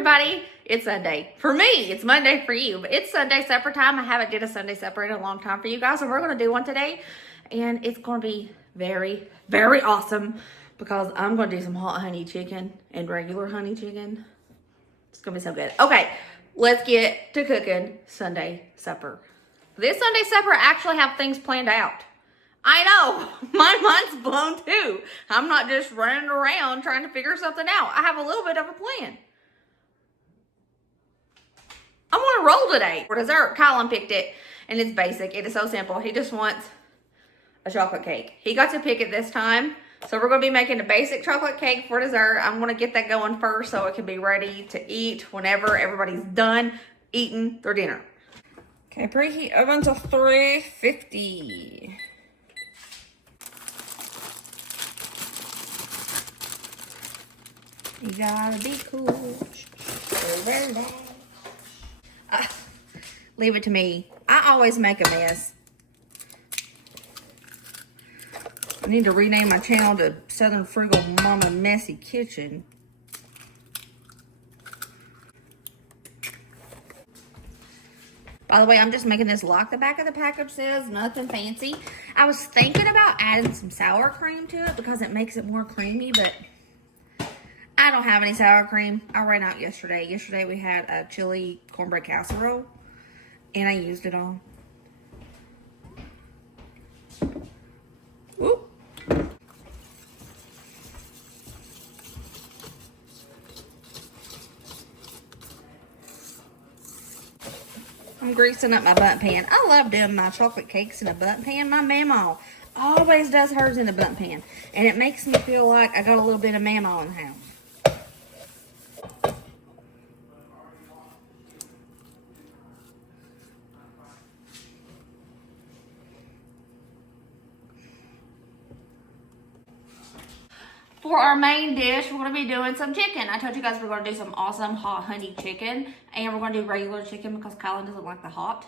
everybody. It's Sunday. For me, it's Monday for you, but it's Sunday supper time. I haven't did a Sunday supper in a long time for you guys, and we're going to do one today. And it's going to be very, very awesome because I'm going to do some hot honey chicken and regular honey chicken. It's going to be so good. Okay, let's get to cooking Sunday supper. This Sunday supper, I actually have things planned out. I know, my mind's blown too. I'm not just running around trying to figure something out. I have a little bit of a plan. I want a roll today for dessert. Colin picked it, and it's basic. It is so simple. He just wants a chocolate cake. He got to pick it this time, so we're going to be making a basic chocolate cake for dessert. I'm going to get that going first so it can be ready to eat whenever everybody's done eating their dinner. Okay, preheat oven to 350. You gotta be cool. Leave it to me. I always make a mess. I need to rename my channel to Southern Frugal Mama Messy Kitchen. By the way, I'm just making this like the back of the package says, nothing fancy. I was thinking about adding some sour cream to it because it makes it more creamy, but I don't have any sour cream. I ran out yesterday. Yesterday we had a chili cornbread casserole, and I used it all. Whoop. I'm greasing up my bundt pan. I love doing my chocolate cakes in a bundt pan. My mama always does hers in a bundt pan, and it makes me feel like I got a little bit of mama in the house. For our main dish, we're going to be doing some chicken. I told you guys we're going to do some awesome hot honey chicken. And we're going to do regular chicken because Colin doesn't like the hot.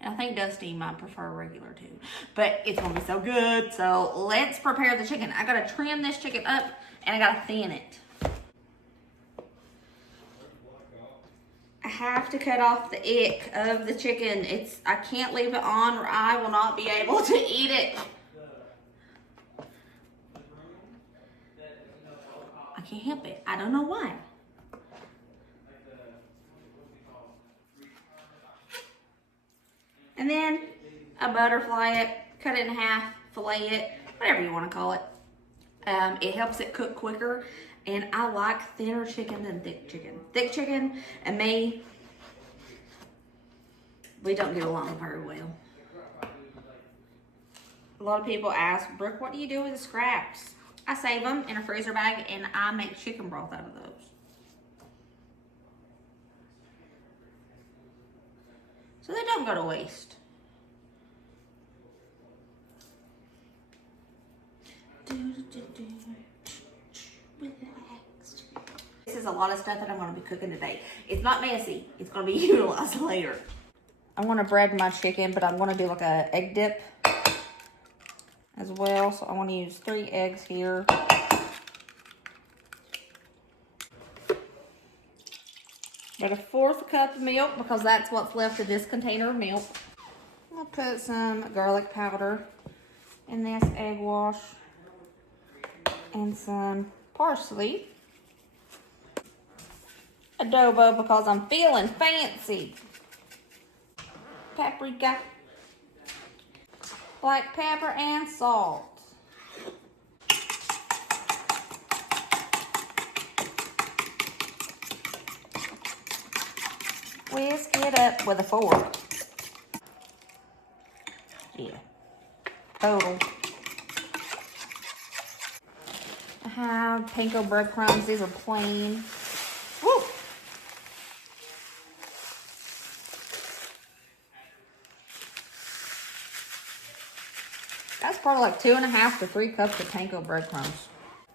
And I think Dusty might prefer regular too. But it's going to be so good. So let's prepare the chicken. I got to trim this chicken up and I got to thin it. I have to cut off the ick of the chicken. I can't leave it on or I will not be able to eat it. I can't help it. I don't know why. And then I butterfly it, cut it in half, fillet it, whatever you want to call it. It helps it cook quicker, and I like thinner chicken than thick chicken. Thick chicken and me, we don't get along very well. A lot of people ask, Brooke, what do you do with the scraps? I save them in a freezer bag and I make chicken broth out of those. So they don't go to waste. This is a lot of stuff that I'm going to be cooking today. It's not messy. It's going to be utilized later. I want to bread my chicken, but I'm going to do like a egg dip as well. So I want to use 3 eggs here. Got a 1/4 cup of milk because that's what's left of this container of milk. I'll put some garlic powder in this egg wash and some parsley. Adobo because I'm feeling fancy. Paprika. Black pepper and salt. Whisk it up with a fork. Yeah. Total. I have panko breadcrumbs. These are plain. Woo! That's probably like 2.5 to 3 cups of panko breadcrumbs.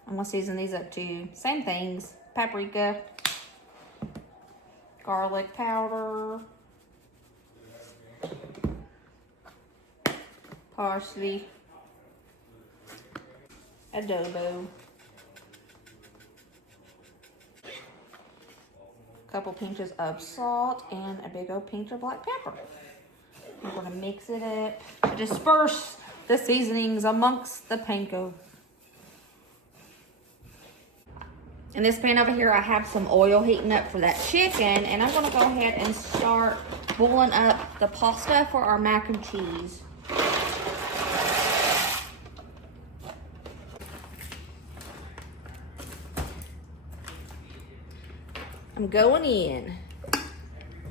I'm gonna season these up too. Same things. Paprika, garlic powder, parsley, adobo, a couple pinches of salt, and a big old pinch of black pepper. We're gonna mix it up to disperse the seasonings amongst the panko. In this pan over here, I have some oil heating up for that chicken, and I'm gonna go ahead and start boiling up the pasta for our mac and cheese. I'm going in.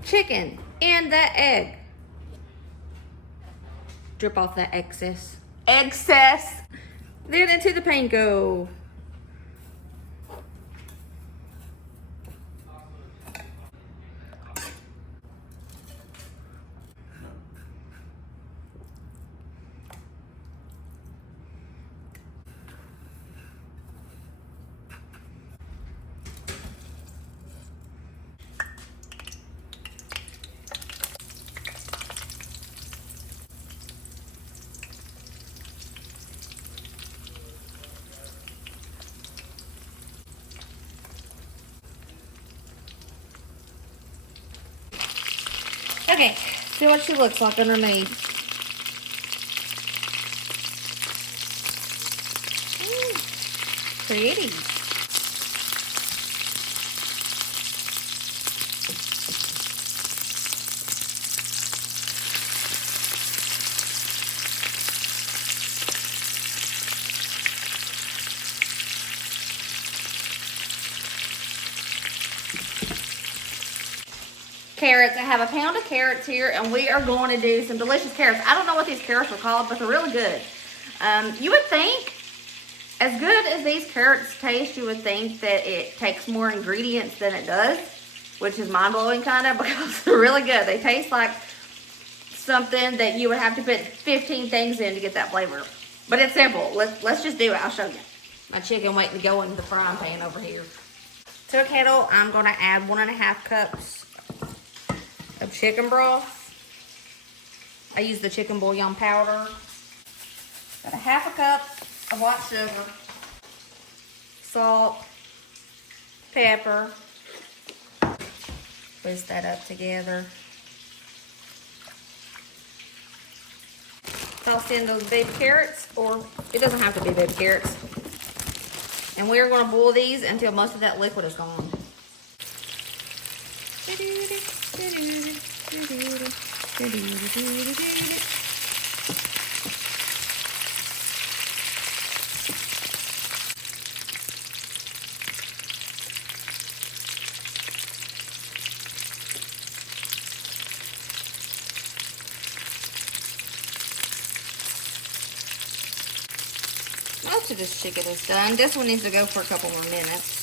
Chicken and that egg. Drip off that excess. Then into the panko. Okay, see what she looks like underneath. Pretty. Carrots. I have a pound of carrots here, and we are going to do some delicious carrots. I don't know what these carrots are called, but they're really good. You would think, as good as these carrots taste, you would think that it takes more ingredients than it does, which is mind-blowing kind of, because they're really good. They taste like something that you would have to put 15 things in to get that flavor. But it's simple. Let's just do it. I'll show you. My chicken waiting to go into the frying pan over here. To a kettle, I'm going to add 1.5 cups of chicken broth. I use the chicken bouillon powder. Got 1/2 cup of white sugar, salt, pepper. Whisk that up together. Toss in those baby carrots, or it doesn't have to be baby carrots. And we're going to boil these until most of that liquid is gone. Most of this chicken is done. This one needs to go for a couple more minutes.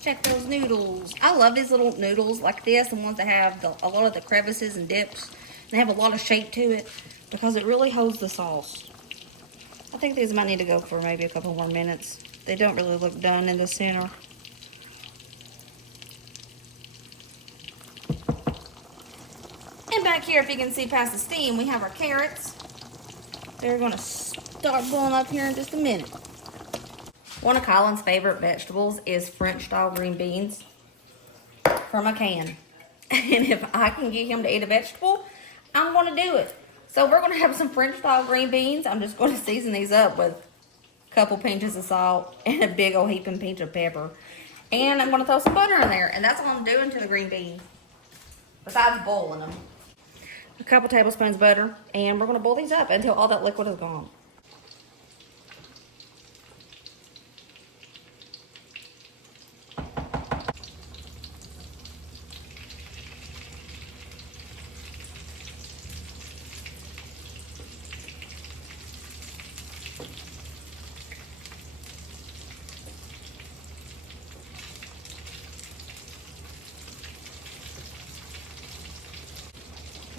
Check those noodles. I love these little noodles like this, the ones that have a lot of the crevices and dips. They have a lot of shape to it because it really holds the sauce. I think these might need to go for maybe a couple more minutes. They don't really look done in the center. And back here, if you can see past the steam, we have our carrots. They're going to start boiling up here in just a minute. One of Colin's favorite vegetables is French style green beans from a can. And if I can get him to eat a vegetable, I'm going to do it. So we're going to have some French style green beans. I'm just going to season these up with couple pinches of salt, and a big old heaping pinch of pepper. And I'm gonna throw some butter in there, and that's all I'm doing to the green beans, besides boiling them. A couple tablespoons of butter, and we're gonna boil these up until all that liquid is gone.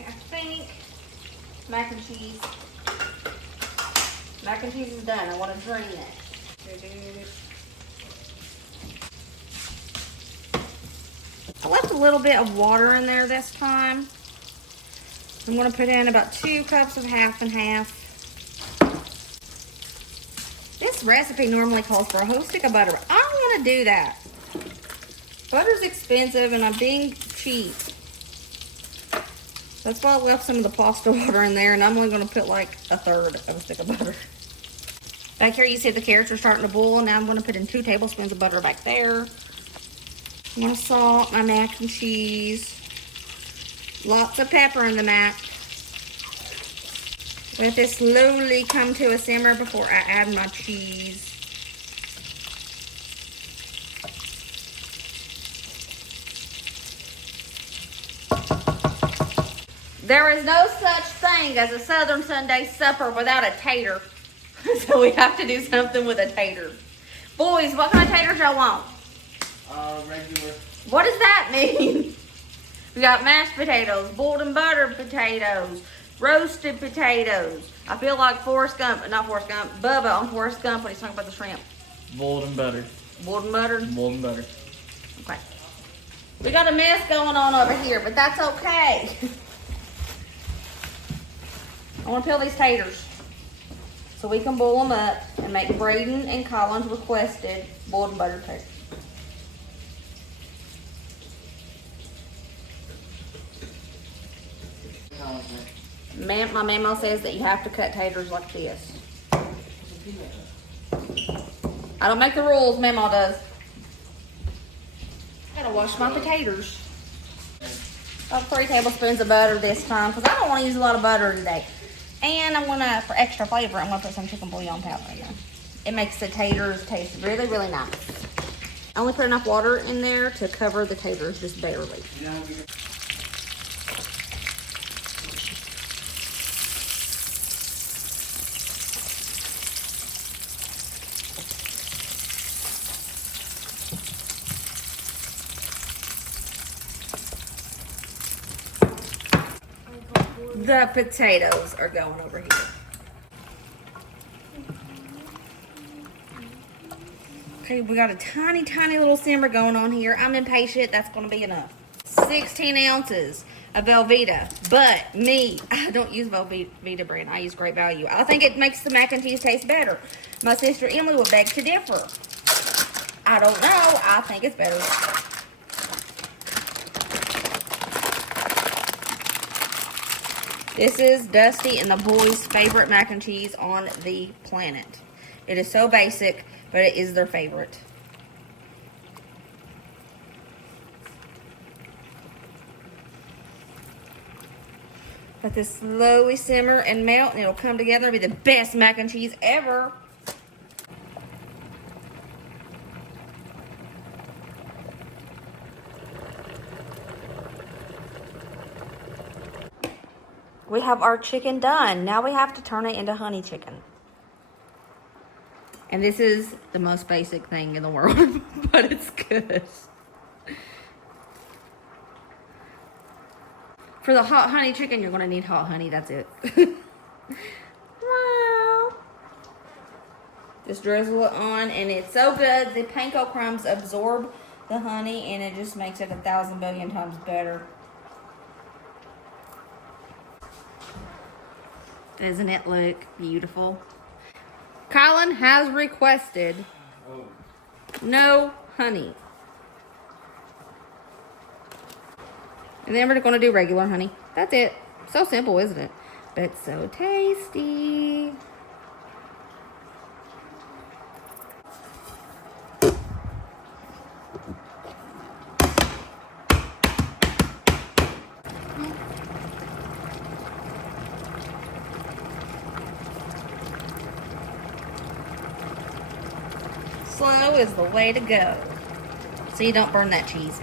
I think mac and cheese is done. I want to drain it. I left a little bit of water in there this time. I'm going to put in about 2 cups of half and half. This recipe normally calls for a whole stick of butter, but I don't want to do that. Butter's expensive and I'm being cheap. That's why I left some of the pasta water in there, and I'm only going to put like 1/3 of a stick of butter. Back here you see the carrots are starting to boil. Now I'm going to put in 2 tablespoons of butter back there. I'm going to salt my mac and cheese. Lots of pepper in the mac. Let this slowly come to a simmer before I add my cheese. There is no such thing as a Southern Sunday supper without a tater. So we have to do something with a tater. Boys, what kind of taters y'all want? Regular. What does that mean? We got mashed potatoes, boiled and buttered potatoes, roasted potatoes. I feel like Bubba on Forrest Gump when he's talking about the shrimp. Boiled and buttered. Boiled and buttered? Boiled and buttered. Okay. We got a mess going on over here, but that's okay. I want to peel these taters so we can boil them up and make Braden and Colin's requested boiled and buttered taters. My mama says that you have to cut taters like this. I don't make the rules, Mama does. I gotta wash my potatoes. About 3 tablespoons of butter this time because I don't want to use a lot of butter today. And I'm gonna, for extra flavor, I'm gonna put some chicken bouillon powder in there. It makes the taters taste really, really nice. I only put enough water in there to cover the taters just barely. The potatoes are going over here. Okay, we got a tiny, tiny little simmer going on here. I'm impatient. That's going to be enough. 16 ounces of velvetta. But me, I don't use velvetta brand. I use Great Value. I think it makes the mac and cheese taste better. My sister Emily would beg to differ. I don't know. I think it's better. This is Dusty and the boys' favorite mac and cheese on the planet. It is so basic, but it is their favorite. Let this slowly simmer and melt, and it'll come together and be the best mac and cheese ever. We have our chicken done. Now we have to turn it into honey chicken. And this is the most basic thing in the world, but it's good. For the hot honey chicken, you're gonna need hot honey, that's it. Wow. Just drizzle it on, and it's so good. The panko crumbs absorb the honey, and it just makes it 1,000 billion times better. Doesn't it look beautiful? Colin has requested no honey. And then we're going to do regular honey. That's it. So simple, isn't it? But so tasty. Slow is the way to go, so you don't burn that cheese.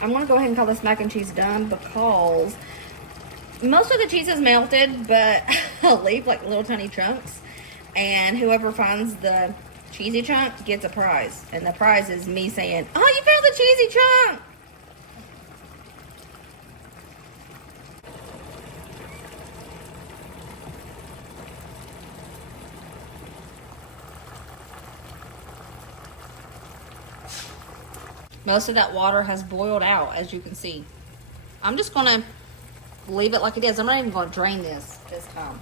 I'm gonna go ahead and call this mac and cheese done because most of the cheese is melted, but I'll leave like little tiny chunks, and whoever finds the cheesy chunk gets a prize, and the prize is me saying, "Oh, you found the cheesy chunk!" Most of that water has boiled out, as you can see. I'm just gonna leave it like it is. I'm not even gonna drain this time.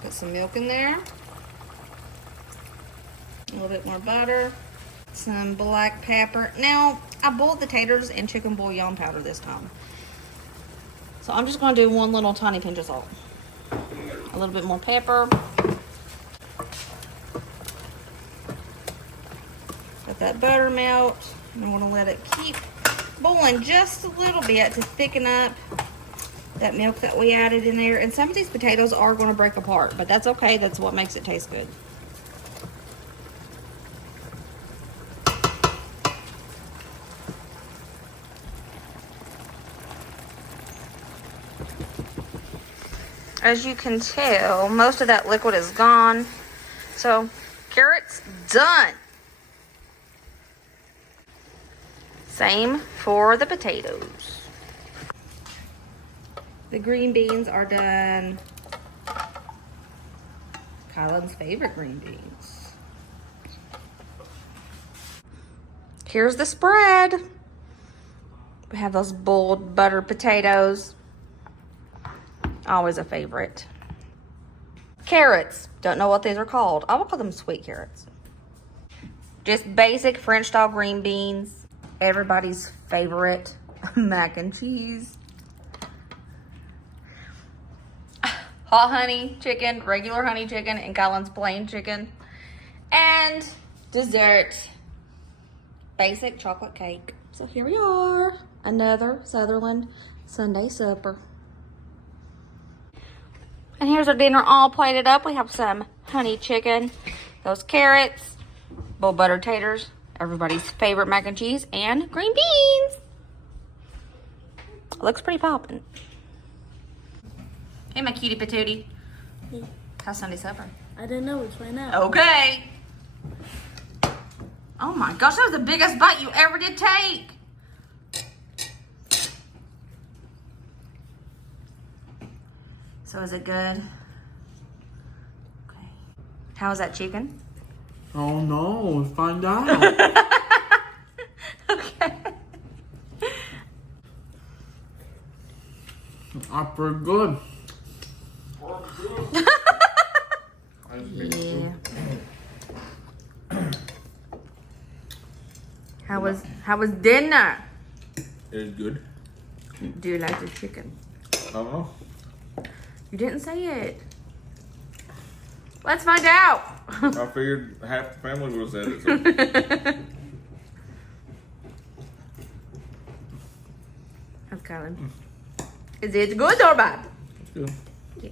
Put some milk in there. A little bit more butter. Some black pepper. Now, I boiled the taters in chicken bouillon powder this time. So I'm just gonna do one little tiny pinch of salt. A little bit more pepper. Let that butter melt. I'm gonna let it keep boiling just a little bit to thicken up that milk that we added in there. And some of these potatoes are gonna break apart, but that's okay. That's what makes it taste good. As you can tell, most of that liquid is gone. So, carrots done. Same for the potatoes. The green beans are done. Kylan's favorite green beans. Here's the spread. We have those boiled butter potatoes. Always a favorite. Carrots. Don't know what these are called. I will call them sweet carrots. Just basic French style green beans. Everybody's favorite mac and cheese. Hot honey chicken, regular honey chicken, and Kylan's plain chicken. And dessert, basic chocolate cake. So here we are, another Sutherland Sunday supper. And here's our dinner all plated up. We have some honey chicken, those carrots, boiled butter taters, everybody's favorite mac and cheese, and green beans. Looks pretty poppin'. Hey, my cutie patootie. Hey. How's Sunday supper? I don't know. We'll find out. Okay. Oh my gosh, that was the biggest bite you ever did take. So is it good? Okay. How was that chicken? Oh no, we'll find out. Okay. That's pretty good. Yeah. How was dinner? It's good. Do you like the chicken? I don't know. You didn't say it. Let's find out. I figured half the family would have said it. So. How's Kylan? Is it good or bad? It's good. Yeah.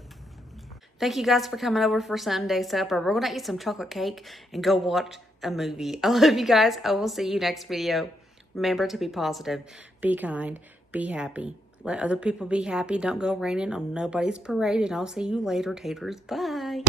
Thank you guys for coming over for Sunday supper. We're gonna eat some chocolate cake and go watch a movie. I love you guys. I will see you next video. Remember to be positive, be kind, be happy. Let other people be happy. Don't go raining on nobody's parade. And I'll see you later, Taters. Bye.